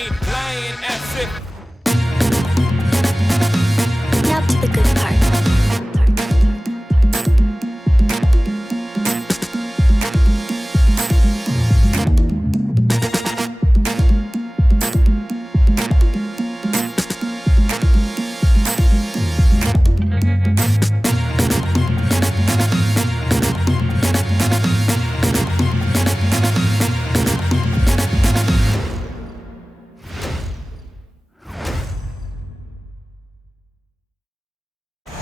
me lying as if. Now to the good part.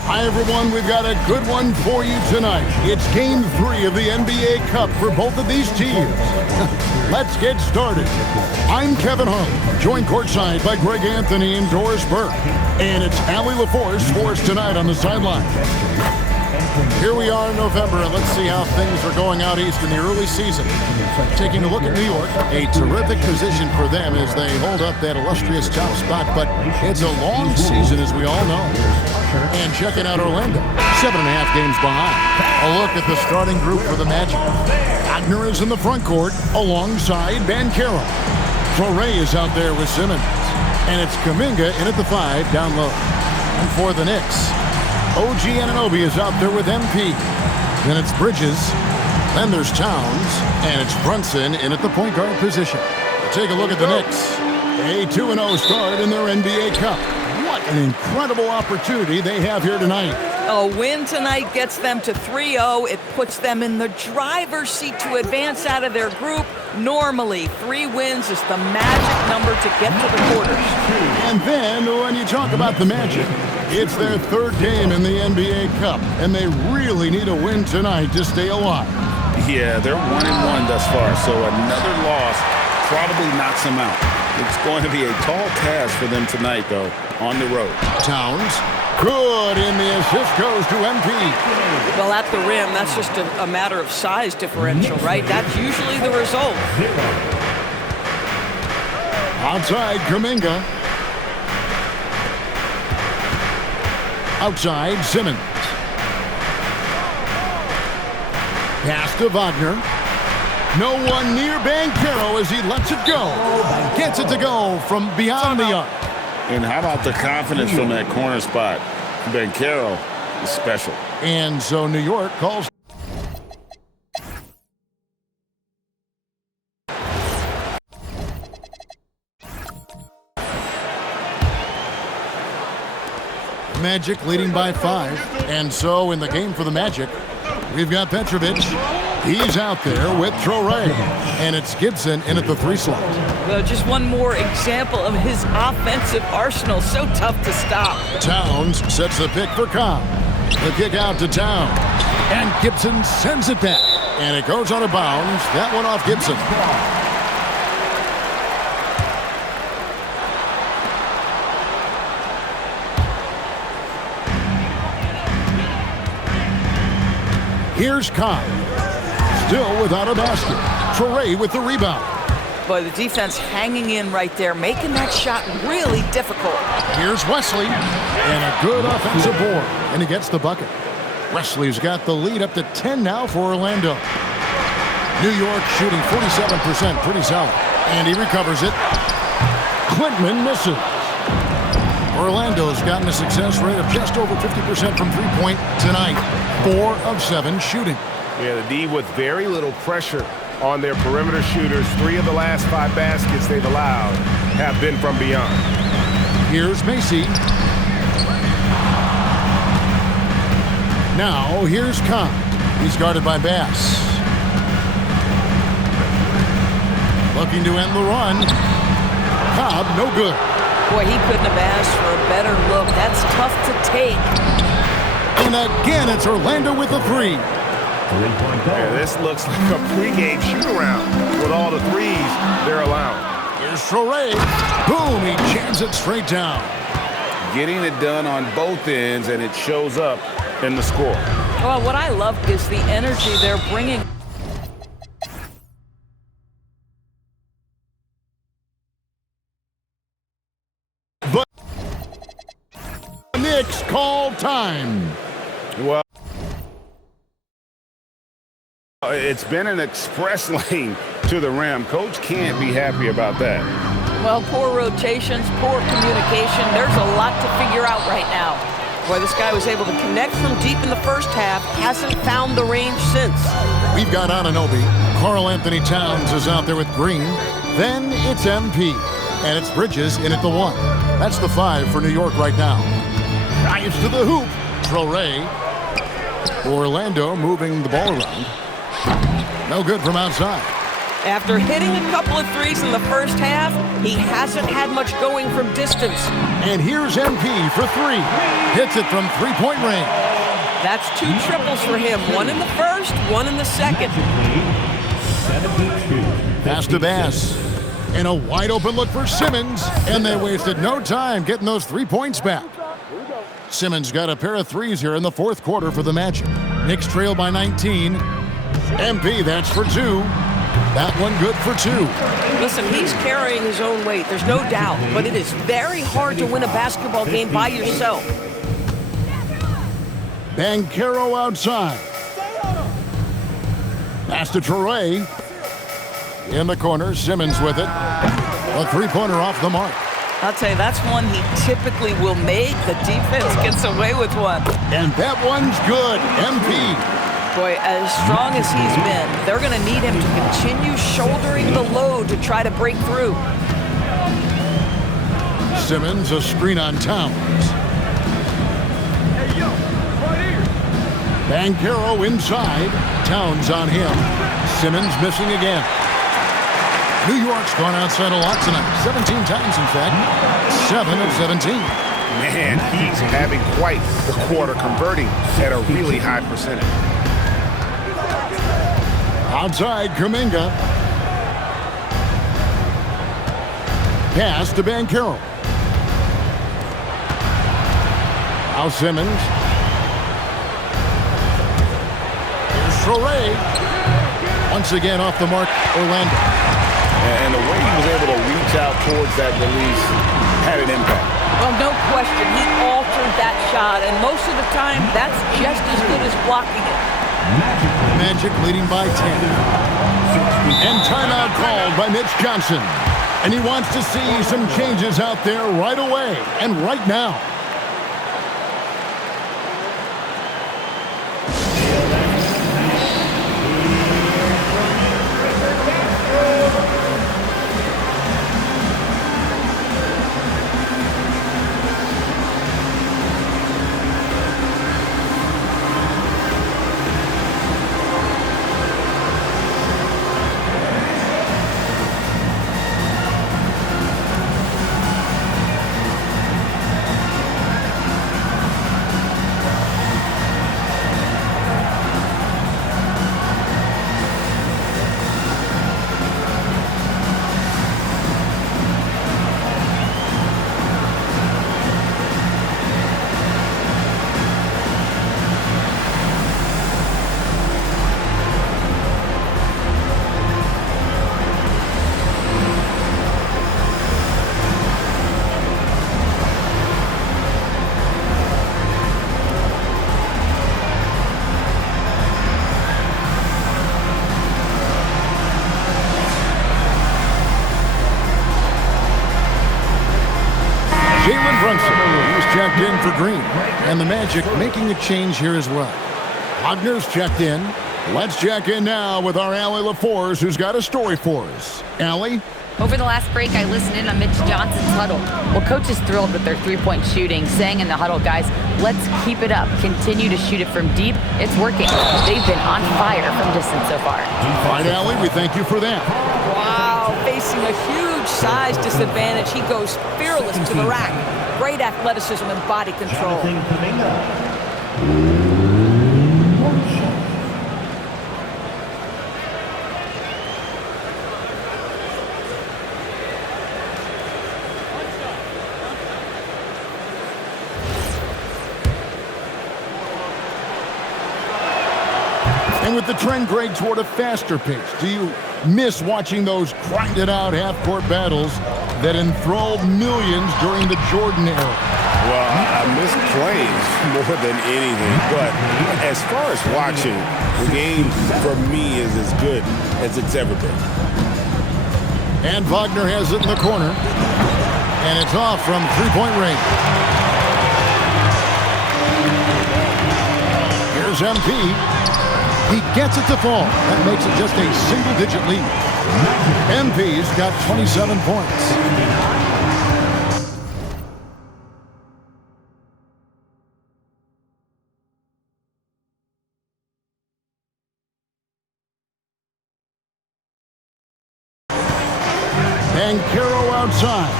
Hi, everyone. We've got a good one for you tonight. It's Game 3 of the NBA Cup for both of these teams. Let's get started. I'm Kevin Harlan, joined courtside by Greg Anthony and Doris Burke. And it's Allie LaForce for us tonight on the sideline. Here we are in November, and let's see how things are going out east in the early season. Taking a look at New York, a terrific position for them as they hold up that illustrious top spot, but it's a long season, as we all know. And checking out Orlando, 7.5 games behind. A look at the starting group for the Magic. Wagner is in the front court alongside Banchero. Traore is out there with Simmons. And it's Kuminga in at the 5 down low. And for the Knicks, OG Anunoby is out there with MP. Then it's Bridges. Then there's Towns. And it's Brunson in at the point guard position. Take a look at the Knicks. A 2-0 start in their NBA Cup. What an incredible opportunity they have here tonight. A win tonight gets them to 3-0. It puts them in the driver's seat to advance out of their group. Normally, 3 wins is the magic number to get to the quarters. And then, when you talk about the Magic, it's their 3rd game in the NBA Cup, and they really need a win tonight to stay alive. Yeah, they're 1-1 thus far, so another loss probably knocks them out. It's going to be a tall task for them tonight, though, on the road. Towns, good, and the assist goes to MP. Well, at the rim, that's just a matter of size differential, right? That's usually the result. Outside, Kuminga. Outside, Simmons. Pass to Wagner. No one near Banchero as he lets it go. Gets it to go from beyond the arc. And how about the confidence from that corner spot? Banchero is special. And so New York calls. Magic leading by 5. And so in the game for the Magic, we've got Petrovic. He's out there with Traore. And it's Gibson in at the 3 slot. Well, just one more example of his offensive arsenal. So tough to stop. Towns sets the pick for Cobb. The kick out to Towns. And Gibson sends it back. And it goes out of bounds. That one off Gibson. Here's Cobb. Still without a basket. Traore with the rebound. But the defense hanging in right there, making that shot really difficult. Here's Wesley. And a good offensive board. And he gets the bucket. Wesley's got the lead up to 10 now for Orlando. New York shooting 47%. Pretty solid. And he recovers it. Quintman misses. Orlando's gotten a success rate of just over 50% from three-point tonight. 4 of 7 shooting. Yeah, the D with very little pressure on their perimeter shooters. 3 of the last 5 baskets they've allowed have been from beyond. Here's Macy. Now here's Cobb. He's guarded by Bass. Looking to end the run. Cobb, no good. Boy, he couldn't have asked for a better look. That's tough to take. And again, it's Orlando with the 3. Yeah, this looks like a pregame shoot-around with all the threes they're allowing. Here's Traore. Boom, he jams it straight down. Getting it done on both ends, and it shows up in the score. Well, what I love is the energy they're bringing. But Knicks call time. Well, it's been an express lane to the rim. Coach can't be happy about that. Well, poor rotations, poor communication. There's a lot to figure out right now. Boy, this guy was able to connect from deep in the first half. Hasn't found the range since. We've got Anunoby. Karl Anthony Towns is out there with Green. Then it's MP. And it's Bridges in at the 1. That's the 5 for New York right now. Drives to the hoop. Traoré. Orlando moving the ball around. No good from outside. After hitting a couple of threes in the first half, he hasn't had much going from distance. And here's MP for 3. Hits it from three-point range. That's 2 triples for him. 1 in the first, 1 in the second. Pass to Bass. And a wide-open look for Simmons. And they wasted no time getting those 3 points back. Simmons got a pair of threes here in the fourth quarter for the Magic. Knicks trail by 19. MP, that's for 2. That one good for 2. Listen, he's carrying his own weight, there's no doubt, but it is very hard to win a basketball game by yourself. Banchero outside. Pass to Traoré. In the corner, Simmons with it. A three-pointer off the mark. I'll tell you, that's one he typically will make. The defense gets away with one. And that one's good. MP. Boy, as strong as he's been, they're going to need him to continue shouldering the load to try to break through. Simmons, a screen on Towns. Banchero inside. Towns on him. Simmons missing again. New York's gone outside a lot tonight. 17 times, in fact. 7 of 17. Man, he's having quite the quarter, converting at a really high percentage. Outside, Kuminga. Pass to Banchero. Now Simmons. Here's Traoré. Once again off the mark, Orlando. And the way he was able to reach out towards that release had an impact. Well, no question, he altered that shot, and most of the time, that's just as good as blocking it. Magic leading by 10. And timeout called by Mitch Johnson. And he wants to see some changes out there right away and right now. He's checked in for Green. And the Magic making a change here as well. Wagner's checked in. Let's check in now with our Allie LaForce, who's got a story for us. Allie? Over the last break, I listened in on Mitch Johnson's huddle. Well, coach is thrilled with their three-point shooting, saying in the huddle, guys, let's keep it up. Continue to shoot it from deep. It's working. They've been on fire from distance so far. All right, Allie, we thank you for that. Wow, facing a huge size disadvantage, he goes fearless to the rack. Great athleticism and body control. And with the trend grade toward a faster pace, do you miss watching those grinded-out half-court battles that enthralled millions during the Jordan era? Well, I miss plays more than anything, but as far as watching, the game for me is as good as it's ever been. And Wagner has it in the corner. And it's off from three-point range. Here's MP. He gets it to fall. That makes it just a single-digit lead. MP's got 27 points. And Caro outside.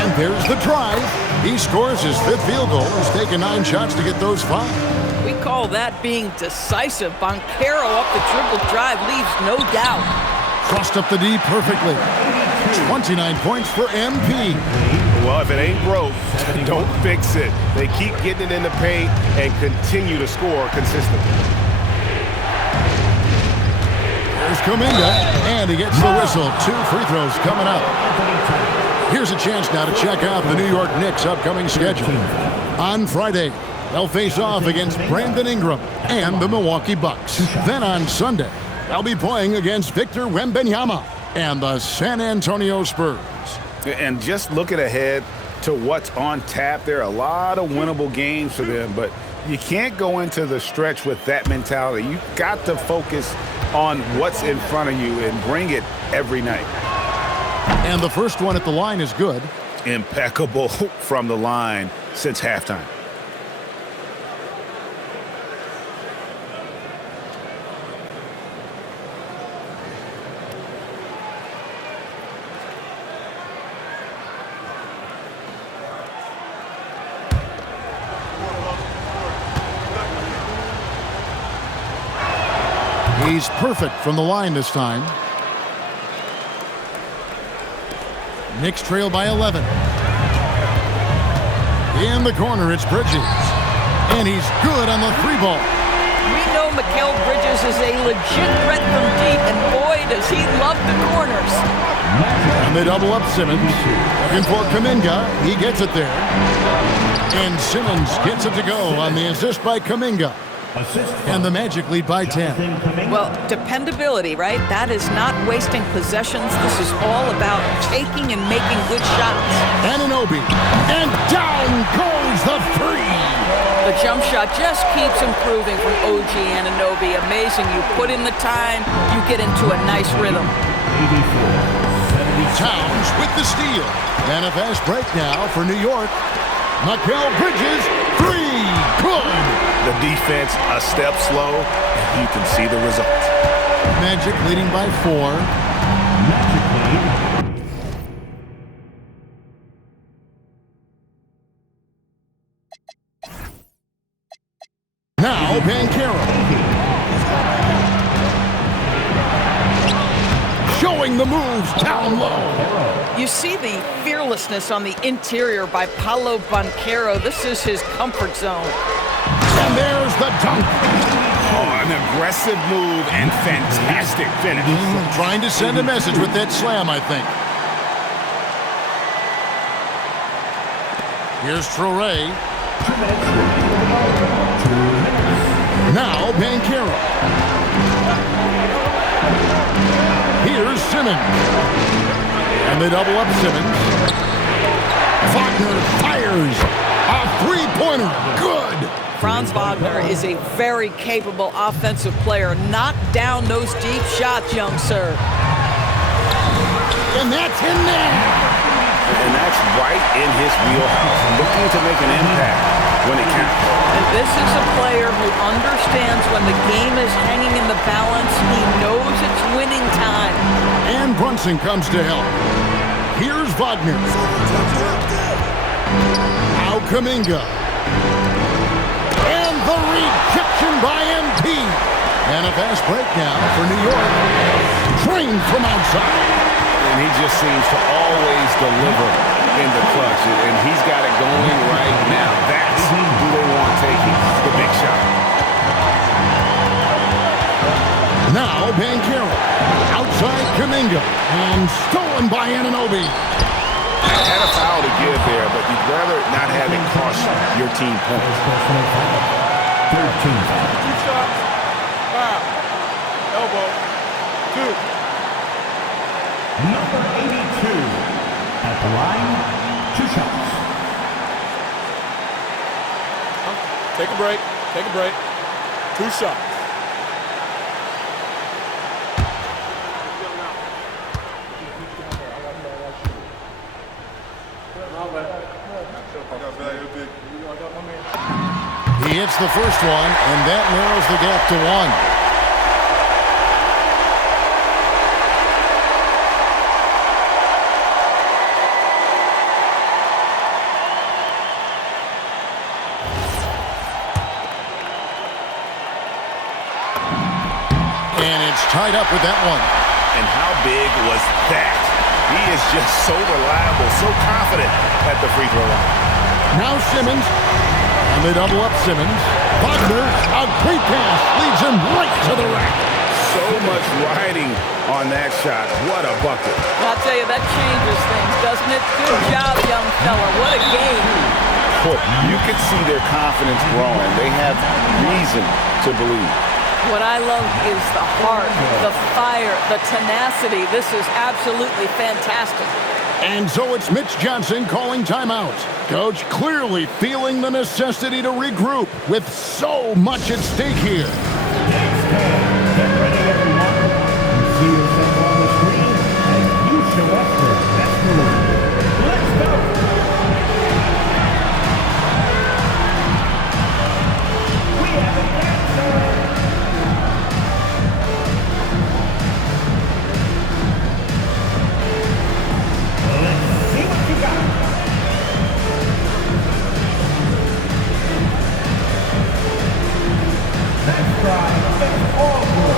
And there's the drive. He scores his fifth field goal. He's taken 9 shots to get those 5. We call that being decisive. Banchero up the dribble drive leaves no doubt. Crossed up the D perfectly. 29 points for MP. Well, if it ain't broke, don't fix it. They keep getting it in the paint and continue to score consistently. There's Kuminga, and he gets the whistle. 2 free throws coming up. Here's a chance now to check out the New York Knicks' upcoming schedule. On Friday, they'll face off against Brandon Ingram and the Milwaukee Bucks. Then on Sunday, they'll be playing against Victor Wembanyama and the San Antonio Spurs. And just looking ahead to what's on tap, there are a lot of winnable games for them, but you can't go into the stretch with that mentality. You've got to focus on what's in front of you and bring it every night. And the first one at the line is good. Impeccable from the line since halftime. He's perfect from the line this time. Knicks trail by 11. In the corner, it's Bridges. And he's good on the 3-ball. We know Mikal Bridges is a legit threat from deep, and boy, does he love the corners. And they double up Simmons. Looking for Kuminga. He gets it there. And Simmons gets it to go on the assist by Kuminga. And the Magic lead by 10. Well, dependability, right? That is not wasting possessions. This is all about taking and making good shots. Anunoby. And down goes the 3. The jump shot just keeps improving from OG Anunoby. Amazing. You put in the time, you get into a nice rhythm. Towns with the steal. And a fast break now for New York. Mikal Bridges, 3. Good. The defense a step slow, and you can see the results. Magic leading by 4. Now Banchero. Showing the moves down low. You see the fearlessness on the interior by Paolo Banchero. This is his comfort zone. And there's the dunk. Oh, an aggressive move and fantastic finish. Trying to send a message with that slam, I think. Here's Traoré. Now Banchero. Here's Simmons. And they double up Simmons. Wagner fires. A 3-pointer. Good. Franz Wagner is a very capable offensive player. Knock down those deep shots, young sir. And that's in there. And that's right in his wheelhouse. Looking to make an impact when it counts. And this is a player who understands when the game is hanging in the balance. He knows it's winning time. And Brunson comes to help. Here's Wagner. Now Kuminga. And the rejection by MP. And a fast break now for New York. Trained from outside. And he just seems to always deliver in the clutch. And he's got it going right now. That's who they want taking the big shot. Now Banchero. Outside Kuminga. And stolen by Anunoby. Had a foul to give there, but you'd rather not have it cost your team points. 13. 2 shots. Foul. Elbow. 2. Number 82. At the line, 2 shots. Take a break. Take a break. 2 shots. He hits the first one, and that narrows the gap to 1. And it's tied up with that one. And how big was that? He is just so reliable, so confident at the free throw line. Now Simmons, and they double up Simmons. Wagner, a great pass, leads him right to the rack. So much riding on that shot. What a bucket. I'll tell you, that changes things, doesn't it? Good job, young fella. What a game. Boy, you can see their confidence growing. They have reason to believe. What I love is the heart, the fire, the tenacity. This is absolutely fantastic. And so it's Mitch Johnson calling timeout. Coach clearly feeling the necessity to regroup with so much at stake here. Get ready, everyone. You see yourself on the screen, and you show us your best move. Let's go. We have an answer. Let's see what you got. That's right. It's all good.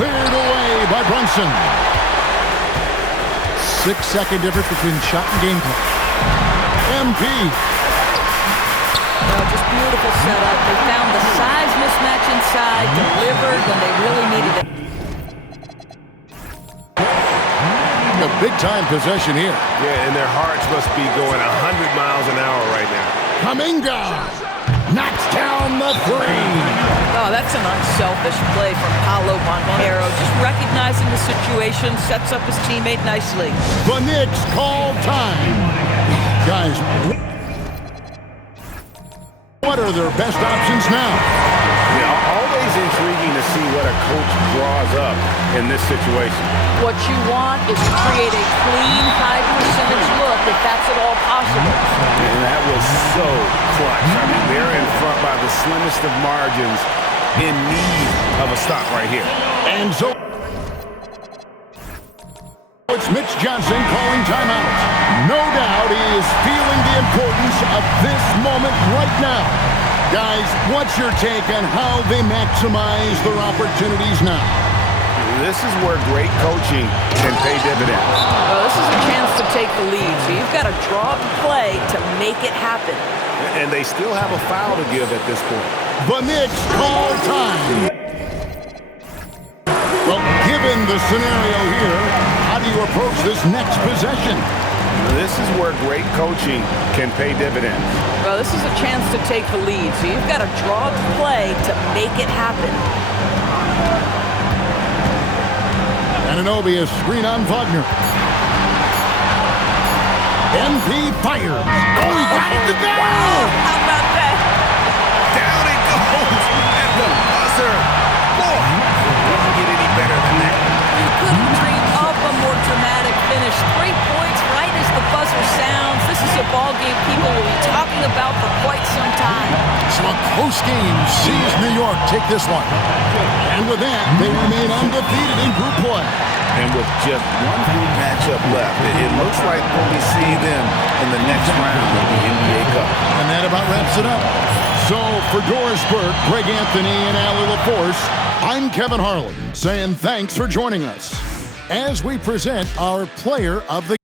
Cleared away by Brunson. 6-second difference between shot and game clock. MP. Well, just beautiful setup. They found the size mismatch inside, delivered when they really needed it. A big-time possession here. Yeah, and their hearts must be going 100 miles an hour right now. Kaminga knocks down the three. Oh, that's an unselfish play from Paolo Banchero. Just recognizing the situation, sets up his teammate nicely. The Knicks call time. Guys, what are their best options now? Yeah, always intriguing to see what a coach draws up in this situation. What you want is to create a clean, high-percentage look if that's at all possible. And that was so clutch. I mean, they're in front by the slimmest of margins, in need of a stop right here. And so it's Mitch Johnson calling timeout. No doubt he is feeling the importance of this moment right now. Guys, what's your take on how they maximize their opportunities now? This is where great coaching can pay dividends. Well, this is a chance to take the lead, so you've got to draw up a play to make it happen. And they still have a foul to give at this point. The Knicks call time. Well, given the scenario here, how do you approach this next possession? This is where great coaching can pay dividends. Well, this is a chance to take the lead, so you've got to draw up a play to make it happen. Anunoby is screen on Wagner. MP fires. Oh, he got it to go! How about that? Down it goes at the buzzer. Boy, doesn't get any A close game sees New York take this one. And with that, they remain undefeated in group play. And with just one group matchup left, it looks like we'll be seeing them in the next round of the NBA Cup. And that about wraps it up. So for Doris Burke, Greg Anthony, and Allie LaForce, I'm Kevin Harlan saying thanks for joining us as we present our player of the